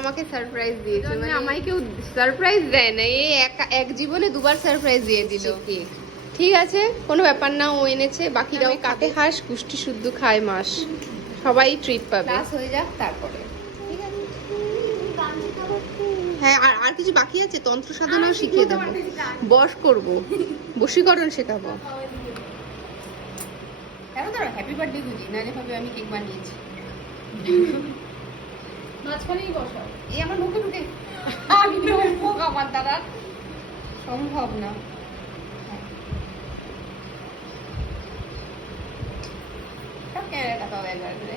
আমাকে সারপ্রাইজ দিয়েছে, মানে আমায় কেউ সারপ্রাইজ দেয় না, এই এক জীবনে দুবার সারপ্রাইজ দিয়ে দিল। ঠিক আছে, কোনো ব্যাপার না, ও এনেছে, বাকিরাও কাটে হাঁস কুষ্টি শুদ্ধ খায় মাস, সবাই ট্রিট পাবে। ক্লাস হয়ে যাক তারপরে। হ্যাঁ, আর কিছু বাকি আছে, তন্ত্র সাধনাও শিখিয়ে দেবো, বশ করব, বশীকরণ শেখাবো। দাঁড়াও, হ্যাপি বার্থডে গুজি, নাহলে ভাবে আমি কেক বানিয়েছি। মাঝখানেই বসাও, এই আমার মুখে ঢুকে আমি ঢুকবো, আমার দ্বারা সম্ভব না। ক্যামেরাটা পাবে একবার করে,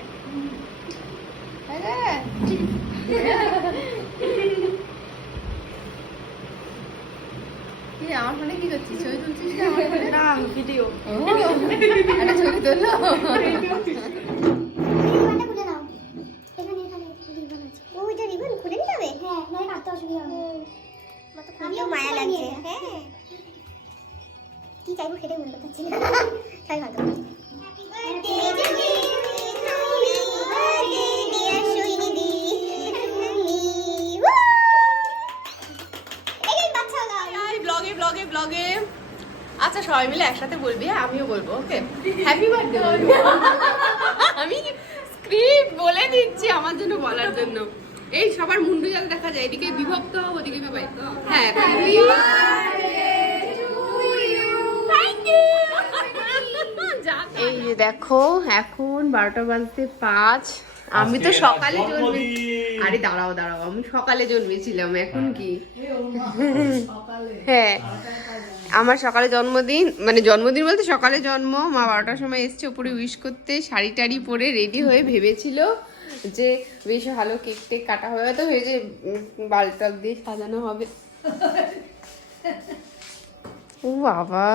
আমার ফোনে কি করছিস, ছবি তুলছিস না? ভিডিও, একটা ছবি তুললো। মায়া লাগছে, হ্যাঁ কি চাইবো খেতে মনে করছি, তাই ভালো। ব্লগে আচ্ছা সবাই মিলে একসাথে বলবি, আমিও বলবো, ওকে? Happy birthday. আমি স্ক্রিপ্ট বলে দিচ্ছি আমার জন্য বলার জন্য। এই সবার মুন্ডু জাল দেখা যায়, এদিকে বিভক্ত হব, ওদিকে বিভক্ত। হ্যাঁ, happy birthday to you. Thank you. এই যে দেখো, এখন 12টা বাজতে 5। আমি তো সকালে আরে দাঁড়াও, আমি সকালে জন্মেছিলাম, এখন কি? হ্যাঁ, আমার সকালে জন্মদিন, মানে জন্মদিন বলতে সকালে জন্ম। মা 12টার সময় এসছে উপরে উইশ করতে, শাড়ি টাড়ি পরে রেডি হয়ে ভেবেছিল যে বেশ ভালো কেক টেক কাটা হবে, তো হয়ে যে বাল্ব টাল্ব দিয়ে সাজানো হবে। ও বাবা,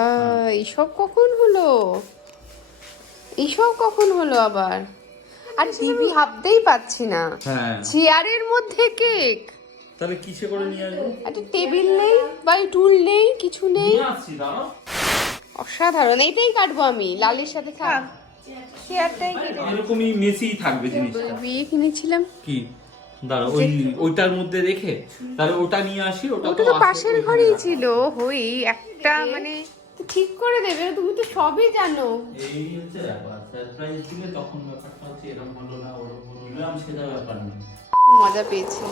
এইসব কখন হলো আবার? আর টিভি ভাবতেই পাচ্ছি না, চেয়ারের মধ্যে কেক, তাহলে কিসে করে নিয়ে আসবো? একটা টেবিল নেই বা টুল নেই, কিছু নেই। অসাধারণ, এইটাই কাটবো আমি, লালের সাথে থাক। চেয়ারটাই এরকমই মেসি থাকবে জিনিসটা। বিয়ে কিনেছিলাম কি দাঁড়া, ওইটার মধ্যে রেখে তাহলে ওটা নিয়ে আসি। ওটা তো পাশের ঘরেই ছিল, হই একটা মানে ঠিক করে দেবে, তুমি তো সবই জানো। এই হচ্ছে ব্যাপার, সারপ্রাইজ দিলে তখন ব্যাপারটা হচ্ছে এরকম হলো না ওরকম হলো না, সেটা ব্যাপার না। মজা পেয়েছি,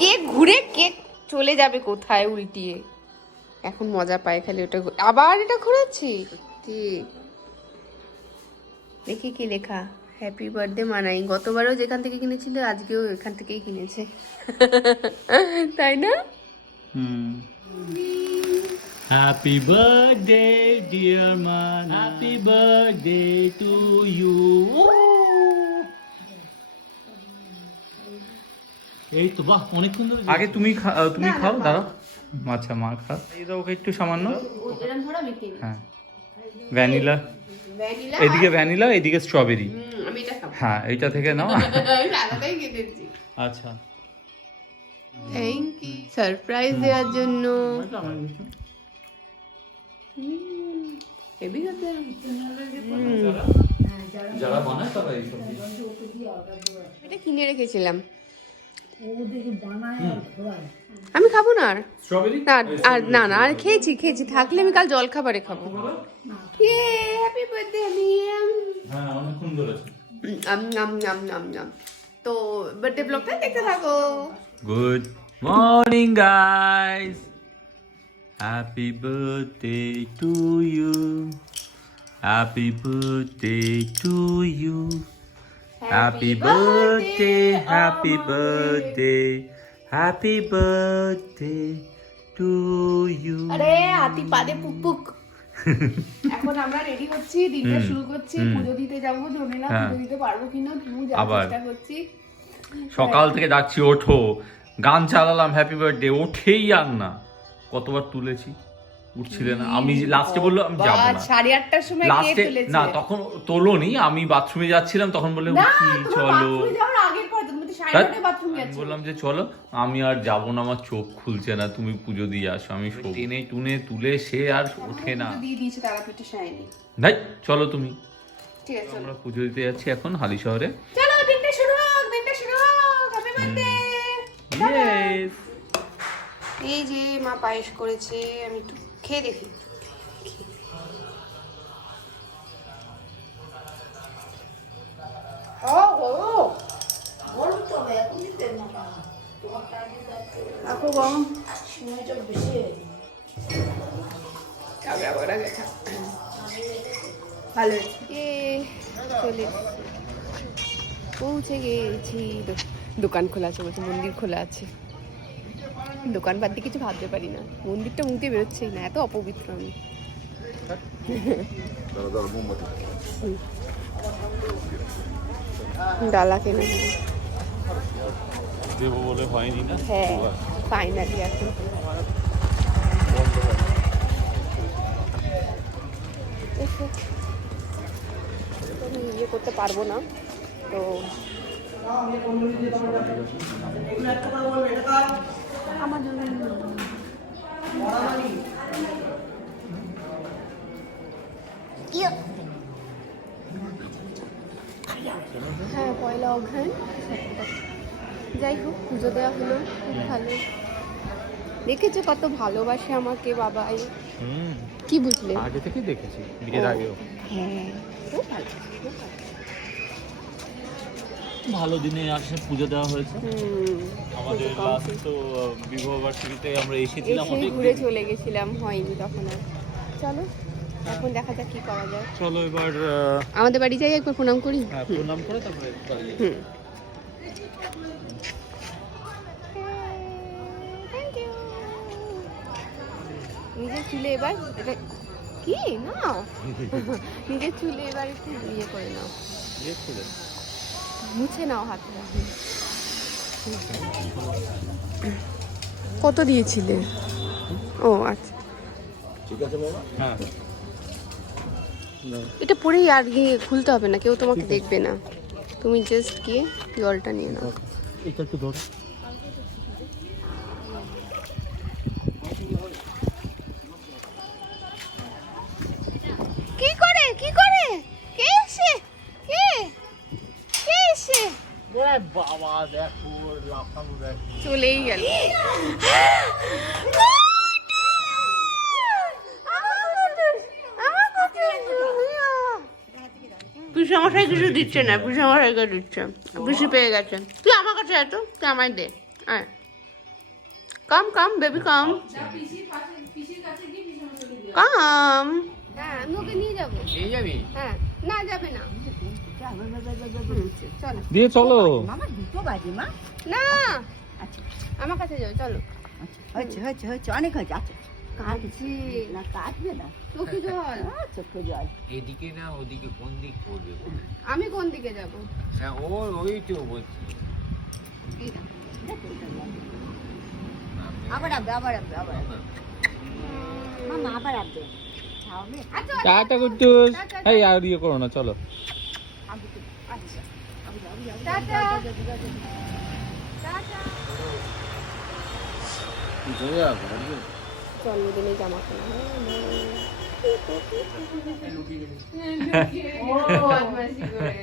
কেক ঘুরে কেক চলে যাবে কোথায় উল্টিয়ে, এখন মজা পায় খালি ওটা। আবার এটা ঘোরাচ্ছি, ঠিক দেখি কি লেখা, হ্যাপি বার্থডে মানাই। গতবারও যেখান থেকে কিনেছিল আজকেও এখান থেকেই কিনেছে, তাই না? হ্যাপি বার্থডে ডিয়ার মান, হ্যাপি বার্থডে টু ইউ। এই তো বাহ, অনেকক্ষণ ধরে। আগে তুমি খাও, দাঁড়াও। আচ্ছা, মা খা, এই দাও ওকে একটু সামান্য। হ্যাঁ, ভ্যানিলা, এদিকে ভ্যানিলা, এদিকে স্ট্রবেরি। হ্যাঁ, এইটা থেকে নাও। আচ্ছা, থ্যাংক ইউ সারপ্রাইজ দেওয়ার জন্য। যারা বানায় তারা এইসব এটা কিনে রেখেছিলাম, আমি খাবো না আর। স্ট্রবেরি না আর খেয়েছি, থাকলে আমি কাল জল খাবারে খাবো। হ্যাপি বার্থডে মিয়াম। হ্যাঁ, অনেকক্ষণ ধরে। তো বার্থডে ব্লগটা দেখতে থাকো। Good morning guys, happy birthday to you, happy birthday to you, happy birthday, happy birthday, happy birthday to you. আরে হাতি পাদে পুক। এখন আমরা রেডি হচ্ছি, দিনটা শুরু করছি, পুজো দিতে যাবো, জানি না পুজো দিতে পারবো কিনা, তুমি যাওয়ার চেষ্টা করছি। সকাল থেকে ডাকছি ওঠো, গান চালালাম হ্যাপি বার্থডে, ওঠেই আর না। কতবার তুলেছি, উঠছিলে না। আমি লাস্টে বললাম আমি যাবো না, 8:30টার সময় কে তুলেছে? না তখন তোলোনি, আমি বাথরুমে যাচ্ছিলাম, তখন বলে উঠি চলো। আমি বললাম যে চলো, আমি আর যাবো না, আমার চোখ খুলছে না, তুমি পুজো দিয়ে আসো। আমি টেনে টুনে তুলে সে আর ওঠে না। ভাই চলো তুমি, আমরা পুজো দিতে যাচ্ছি এখন হালি শহরে। Yes. এই যে মা পায়েস করেছে, আমি একটু খেয়ে দেখি। পৌঁছে গেছি। দোকান খোলা আছে বলছে, মন্দির খোলা আছে। দোকান বাদ দিয়ে কিছু ভাবতে পারি না, মন্দিরটা মুখ দিয়ে বেরোচ্ছেই না, এত অপবিত্র আমি। ডালা কেনা দেবো বলে হয়নি না। হ্যাঁ ফাইনালি এখন আমি ইয়ে করতে পারবো না তো। আমার জন্য হ্যাঁ পয়লা অঘ্রান, যাই হোক পুজো দেওয়া হলো, খুব ভালো। দেখেছো কত ভালোবাসে আমাকে বাবাই, কি বুঝলে? আগে থেকেই দেখেছি, বিয়ের আগেও। হ্যাঁ খুব ভালো, ভালো দিনে আসে পুজো দেওয়া হয়েছে। আমাদের লাস্ট তো বিবাহ বার্ষিকীতে আমরা এসেছিলাম, এসে ঘুরে চলে গেছিলাম, হয়নি তখন আর। চলো এখন দেখা যাক কি করা যায়। চলো এবার আমাদের বাড়ি যাই, একবার প্রণাম করি। হ্যাঁ প্রণাম করে তারপরে নিজের চুলে এবার এটা কি না নিজের চুলে এবার একটু ইয়ে করে নাও, মুছে নাও হাতটা। কত দিয়েছিলে? ও আচ্ছা ঠিক আছে বাবা। হ্যাঁ এটা পরেই আর গিয়ে খুলতে হবে না, কেউ তোমাকে দেখবে না, তুমি জাস্ট গিয়ে জলটা নিয়ে নাও। এটা একটু ধরো। কি করে কি করে কে এসে কে কে এসে বাবা দেখো লাফানো দেখো, চলেই গেল। পিসামশাই কিছু দিচ্ছে না, পিসামশাইকে দিচ্ছে, পিসি পেয়ে গেছে। তুই আমার কাছে আয় তো, তুই আমায় দে। আয় কাম কাম বেবি কাম কাম। হ্যাঁ আমি ওকে নিয়ে যাবো। নিয়ে যাবি? হ্যাঁ না যাবে না, চলো দিয়ে চলো। না আমার কাছে যাও, চলো। হচ্ছে অনেক হয়েছে। আচ্ছা কাটছি না কাটবে না, চোখে জল। চোখে জল। এদিকে না ওদিকে, কোন দিক পড়বে? আমি কোন দিকে যাব? হ্যাঁ ওই তো বলছি। আবার আসবে আবার আসবে আবার আসবে মামা, আবার আসবে। আচ্ছা টাটা কুট্টুস। এই আর ইয়ে করো না, চলো। আচ্ছা টাটা টাটা। জন্মদিনে জামা কেনা বদমাশি করে।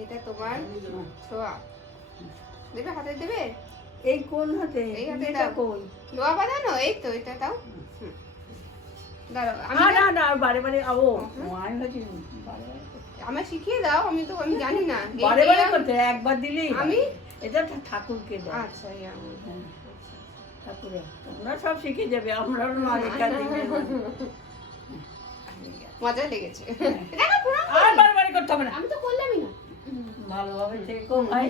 এটা তোমার ছোঁয়া, দেবে হাতে দেবে? এই কোন হাতে? এই হাতে এটা দাও। কোন? লোয়া বাঁধানো, এই তো এটা দাও। দাঁড়াও না না না, আর বারে বারে ও আমি হচ্ছে বারে বারে আমায় শিখিয়ে দাও, আমি তো আমি জানি না। বারে বারে করতে একবার দিলেই হয়। আমি এটা ঠাকুরকে দাও। আচ্ছা হ্যাঁ, ঠাকুরে তোমরা সব শিখে যাবে, আমরা না এখানে মজা লেগেছে। দেখো পুরো আর বারে বারে করতে হবে না। আমি তো করলামই না। ভালোভাবে থেকো ভাই,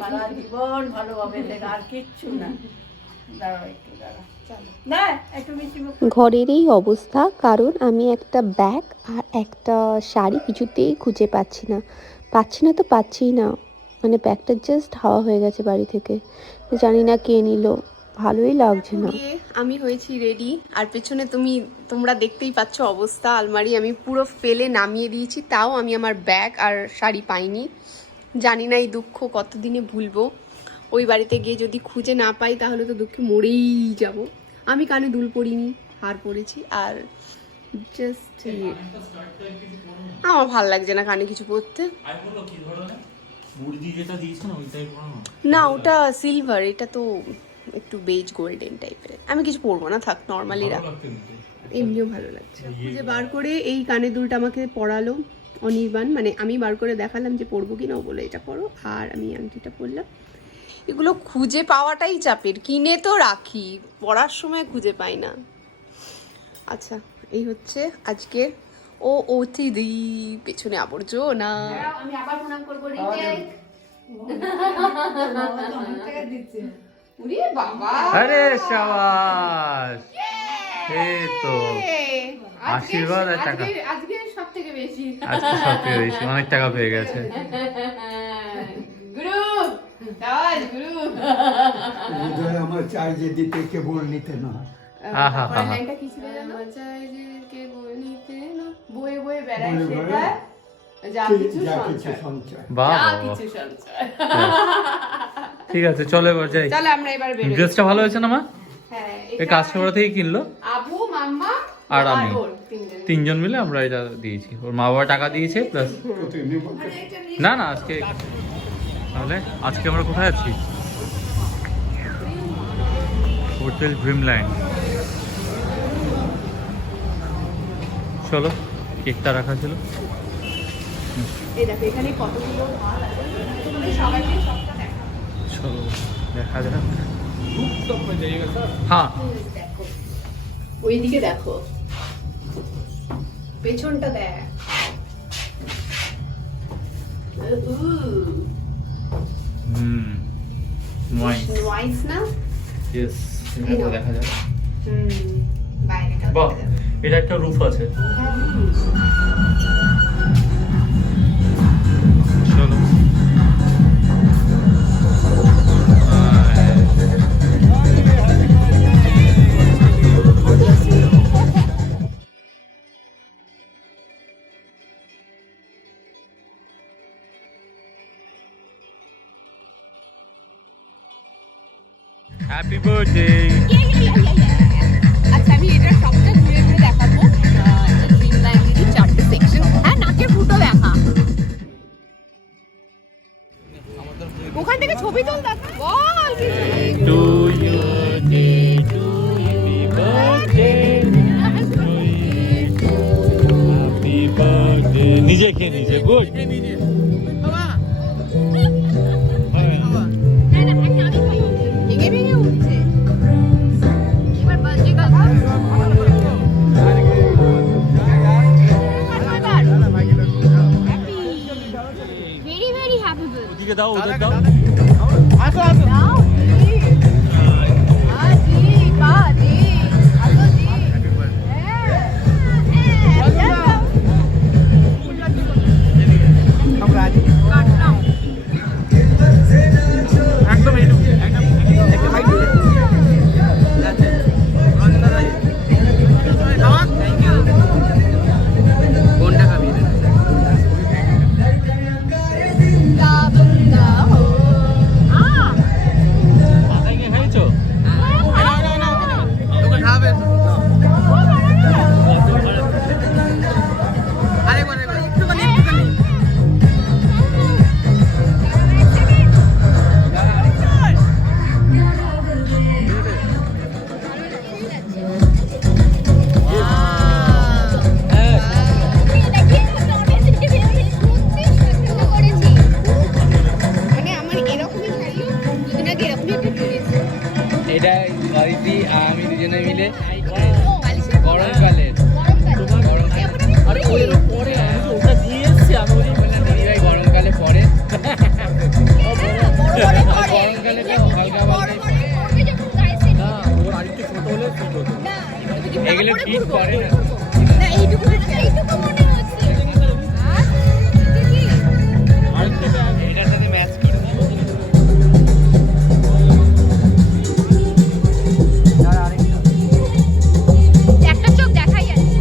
সারা জীবন ভালোভাবে থেকো, আর কিচ্ছু না। দাঁড়াও একটু, দাঁড়াও না একটু মিষ্টি মুখ। ঘরের এই অবস্থা কারণ আমি একটা ব্যাগ আর একটা শাড়ি কিছুতেই খুঁজে পাচ্ছি না তো পাচ্ছিই না, মানে ব্যাগটা জাস্ট হাওয়া হয়ে গেছে বাড়ি থেকে, জানি না কে নিল, ভালোই লাগছে না। আমি হয়েছি রেডি, আর পেছনে তোমরা দেখতেই পাচ্ছ অবস্থা, আলমারি আমি পুরো ফেলে নামিয়ে দিয়েছি, তাও আমি আমার ব্যাগ আর শাড়ি পাইনি। জানি না এই দুঃখ কতদিনে ভুলবো। ওই বাড়িতে গিয়ে যদি খুঁজে না পাই তাহলে তো দুঃখে মরেই যাব। আমি কানে দুল পরিনি, হার পরেছি আর জাস্ট আমার ভালো লাগছে না কানে কিছু পরতে। না ওটা সিলভার, এটা তো একটু বেজ গোল্ডেন টাইপের। আমি কিছু পরবো না, থাক নর্মালি রাখ, এমনিও ভালো লাগছে। যে বার করে এই কানের দুলটা আমাকে পরালো অনির্বাণ, মানে আমি বার করে দেখালাম যে পরবো কিনা, ও বলে এটা পরো, আর আমি আংটিটা পরলাম। এগুলো খুঁজে পাওয়াটাই চাপের, কিনে তো রাখি, পড়ার সময় খুঁজে পাই না। আচ্ছা এই হচ্ছে আজকের ও অতিথি, পেছনে আবর্জনা। আমি আবার প্রণাম করবো বাবা। আরে শাবাশ, এই তো আশীর্বাদ আর টাকা। আজকে সব থেকে বেশি, আজকে সবথেকে বেশি অনেক টাকা পেয়ে গেছে। গ্রুপ তাজ গ্রুপ হৃদয় আমার চাই যে দিতে কেবল নিতে না। আহা হা, লাইনটা কি ছিল জানো? চাই যে কেবল নিতে না, বয়ে বয়ে বেড়ায় সেটা যা কিছু সঞ্চয়। বাহ যা বাহ, কিছু সঞ্চয়। ঠিক আছে চলো এবার যাই। চলো আমরা এবার বেরোই। ড্রেসটা ভালো হয়েছে না মা? হ্যাঁ, এই কাস্টমার থেকেই কিনলো আবু মাম্মা আর আমি, ওর তিনজন। তিনজন মিলে আমরা এটা দিয়েছি। ওর মা বাবা টাকা দিয়েছে প্লাস। না না আজকে, তাহলে আজকে আমরা কোথায় আছি? Hotel Dreamland. চলো, কেকটা রাখা ছিল। এই দেখো এখানে কতগুলো মাল আছে, তোমাদের সবাইকে সবটা দেখা। চলো দেখা যাক। হ্যাঁ দেখো ওইদিকে দেখো, পেছনটা দেখ। নয়েস না? ইয়েস, দেখা যাক। বাইরেটা বাহ, দেখা যাবে। এটা একটা রুফ আছে। চলো হ্যাপি বার্থডে। আচ্ছা আমি এটা সবটা ঘুরে ঘুরে দেখাবো। ড্রিমল্যান্ডেরই 4টে সেকশন। হ্যাঁ নাকের ফুটো দেখা, ওখান থেকে ছবি তুল দেখা। বল to you day, to happy birthday, happy birthday. নিজে খেয়ে নিজে, গুড। ভেঙে ভেঙে উঠছে। এবার birthday girl very very happy birthday. ওদিকে দাও, ওদের দাও। দাও জি বাজি আসো জি। কাটলাম একদম এইটুকু, কোনটা খাবি? মাথায় গিয়ে খাইছো? তোকে খাবে? আরেকবার একটুখানি একটুখানি। মানে আমার এরকমই খাইও, দুদিন আগে এরকমই একটা করেছি। এটা অদিতি আমি দুজনে মিলে বালিশের গরমকালে আরে ওইরকম পরে ওটা দিয়ে এসছি আমি বললাম দিদিভাই গরমকালে পরে গরমকালে তো হালকা হালকা না ওর আরেকটু ছোট হলে ঠিক হতো এগুলো ঠিক করে না এইটুকু মনে হচ্ছে। এটার সাথে ম্যাচ করে একটা চোখ দেখাই আছে।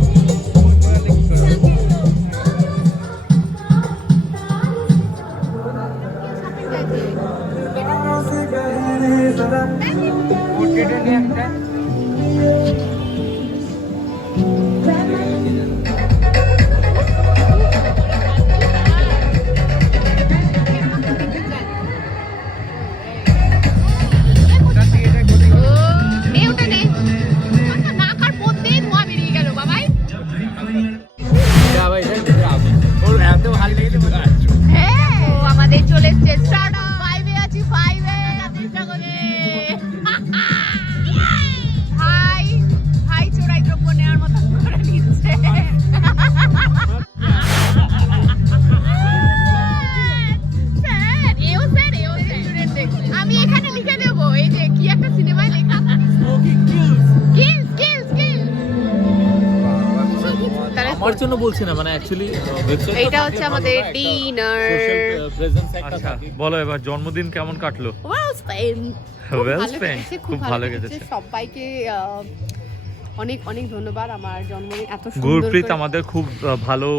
আমার জন্য বলছি না, মানে অ্যাকচুয়ালি এটা হচ্ছে আমাদের ডিনার। আচ্ছা বলো এবার জন্মদিন কেমন কাটলো? ওয়েল স্পেন্ট, Well spent, খুব ভালো কেটেছে। সবাইকে অনেক অনেক ধন্যবাদ আমার জন্মদিন এত সুন্দর গুরপ্রীত করে- আমাদের খুব ভালো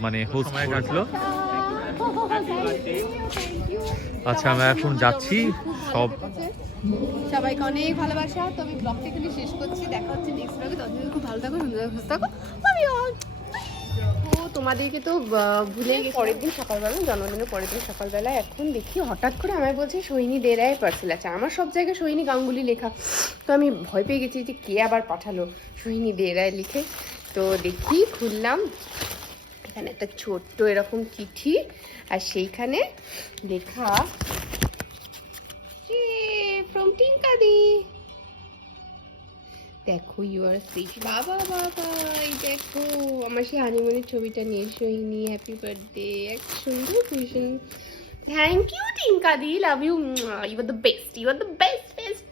মানে হোস্ট সময় কাটলো। আচ্ছা আমরা এখন যাচ্ছি সব। সবাইকে অনেক ভালোবাসা। তো আমি ব্লগটা এখানে শেষ করছি, দেখা হচ্ছে নেক্সট ব্লগে। ততদিন খুব ভালো থাকো, সুন্দর সুস্থ থাকো। Love you all. তো তোমাদেরকে তো ভুলে গেছি, পরের দিন সকালবেলা, জন্মদিনের পরের দিন সকালবেলা এখন দেখি হঠাৎ করে আমায় বলছে সৈনী দে রায় পার্সেল আছে। আমার সব জায়গায় সৈনী গাঙ্গুলি লেখা, তো আমি ভয় পেয়ে গেছি যে কে আবার পাঠালো সৈনী দে রায় লিখে। তো দেখি খুললাম, এখানে একটা ছোট্ট এরকম চিঠি, আর সেইখানে লেখা ফ্রম টিঙ্কাদি। দেখো ইউ আর সেফ। বাবা বাবা, এই দেখো আমার সেই হানিমুনের ছবিটা নিয়ে সোহিনী হ্যাপি বার্থডে, এক সুন্দর কুশন। থ্যাংক ইউ টিঙ্কাদি, love you, you are the best, you are the best best